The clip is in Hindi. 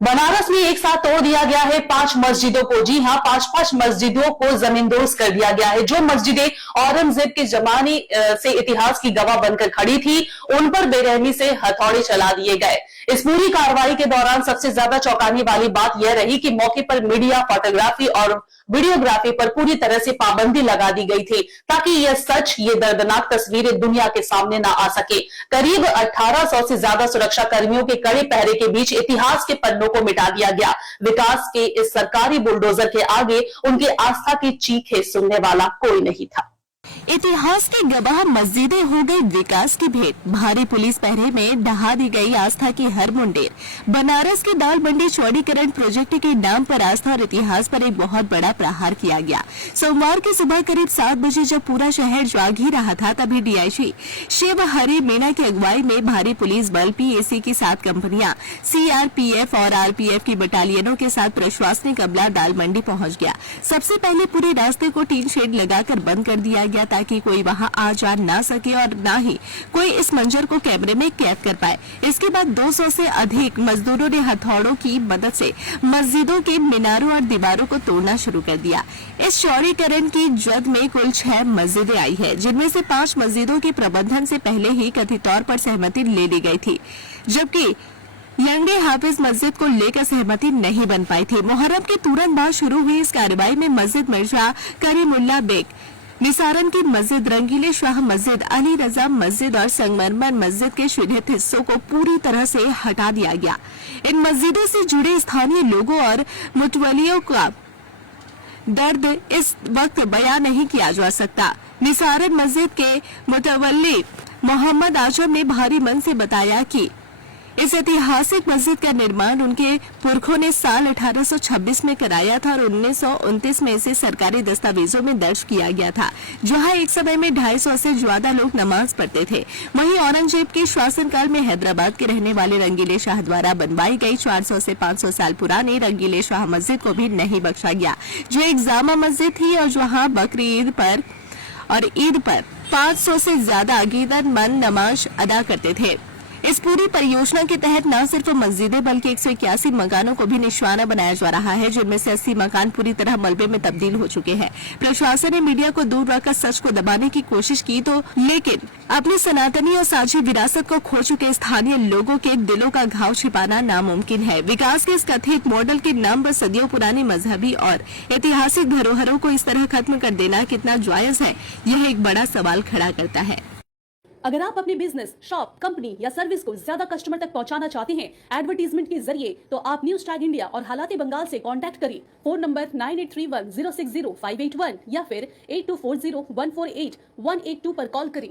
बनारस में एक साथ तोड़ दिया गया है 5 मस्जिदों को। जी हां, 5 मस्जिदों को जमींदोज कर दिया गया है। जो मस्जिदें औरंगजेब के जमाने से इतिहास की गवाह बनकर खड़ी थी, उन पर बेरहमी से हथौड़े चला दिए गए। इस पूरी कार्रवाई के दौरान सबसे ज्यादा चौंकाने वाली बात यह रही कि मौके पर मीडिया, फोटोग्राफी और वीडियोग्राफी पर पूरी तरह से पाबंदी लगा दी गई थी, ताकि यह सच, ये दर्दनाक तस्वीरें दुनिया के सामने ना आ सके। करीब 1800 से ज्यादा सुरक्षा कर्मियों के कड़े पहरे के बीच इतिहास के पन्नों को मिटा दिया गया। विकास के इस सरकारी बुलडोजर के आगे उनके आस्था की चीखें सुनने वाला कोई नहीं था। इतिहास की गवाह मस्जिदें हो गई विकास की भेंट। भारी पुलिस पहरे में ढहा दी गई आस्था की हर मुंडेर। बनारस के दाल मंडी चौड़ीकरण प्रोजेक्ट के नाम पर आस्था और इतिहास पर एक बहुत बड़ा प्रहार किया गया। सोमवार की सुबह करीब 7 बजे जब पूरा शहर जाग ही रहा था, तभी डीआईजी शिव हरि मीणा की अगुवाई में भारी पुलिस बल, पीएसी की 7 कंपनियां, सीआरपीएफ और आरपीएफ की बटालियनों के साथ प्रशासनिक अमला दाल मंडी पहुंच गया। सबसे पहले पूरे रास्ते को टीन शेड लगाकर बंद कर दिया गया, ताकि कोई वहां आ जा ना सके और ना ही कोई इस मंजर को कैमरे में कैद कर पाए। इसके बाद 200 से अधिक मजदूरों ने हथौड़ों की मदद से मस्जिदों के मीनारों और दीवारों को तोड़ना शुरू कर दिया। इस चौड़ीकरण की जद में कुल 6 मस्जिदें आई है, जिनमें से 5 मस्जिदों के प्रबंधन से पहले ही कथित तौर पर सहमति ले ली गई थी, जबकि यंगे हाफिज मस्जिद को लेकर सहमति नहीं बन पाई थी। मुहर्रम के तुरंत बाद शुरू हुई इस कार्रवाई में मस्जिद मिर्जा करीमुल्ला बेग, निसारन की मस्जिद, रंगीले शाह मस्जिद, अली रजा मस्जिद और संगमरमर मस्जिद के शिथिल हिस्सों को पूरी तरह से हटा दिया गया। इन मस्जिदों से जुड़े स्थानीय लोगों और मुतवलियों का दर्द इस वक्त बयां नहीं किया जा सकता। निसारन मस्जिद के मुतवल्ली मोहम्मद आजम ने भारी मन से बताया कि इस ऐतिहासिक मस्जिद का निर्माण उनके पुरखों ने साल 1826 में कराया था और 1929 में इसे सरकारी दस्तावेजों में दर्ज किया गया था, जहां एक समय में 250 से ज्यादा लोग नमाज पढ़ते थे। वहीं औरंगजेब के शासनकाल में हैदराबाद के रहने वाले रंगीले शाह द्वारा बनवाई गई 400 से 500 साल पुरानी रंगीले शाह मस्जिद को भी नहीं बख्शा गया, जो एक जामा मस्जिद थी और जहाँ बकरी ईद पर और ईद पर 500 से ज्यादा अकीदतमंद नमाज अदा करते थे। इस पूरी परियोजना के तहत न सिर्फ मस्जिदें बल्कि 181 मकानों को भी निशाना बनाया जा रहा है, जिनमें से 80 मकान पूरी तरह मलबे में तब्दील हो चुके हैं। प्रशासन ने मीडिया को दूर रखकर सच को दबाने की कोशिश की तो, लेकिन अपनी सनातनी और साझी विरासत को खो चुके स्थानीय लोगों के दिलों का घाव छिपाना नामुमकिन है। विकास के इस कथित मॉडल के नाम पर सदियों पुरानी मजहबी और ऐतिहासिक धरोहरों को इस तरह खत्म कर देना कितना जायज है, यह एक बड़ा सवाल खड़ा करता है। अगर आप अपने बिजनेस, शॉप, कंपनी या सर्विस को ज्यादा कस्टमर तक पहुंचाना चाहते हैं एडवर्टीजमेंट के जरिए, तो आप न्यूज टैग इंडिया और हालाते बंगाल से कांटेक्ट करें। फोन नंबर 9831060581 या फिर 8240148182 पर कॉल करें।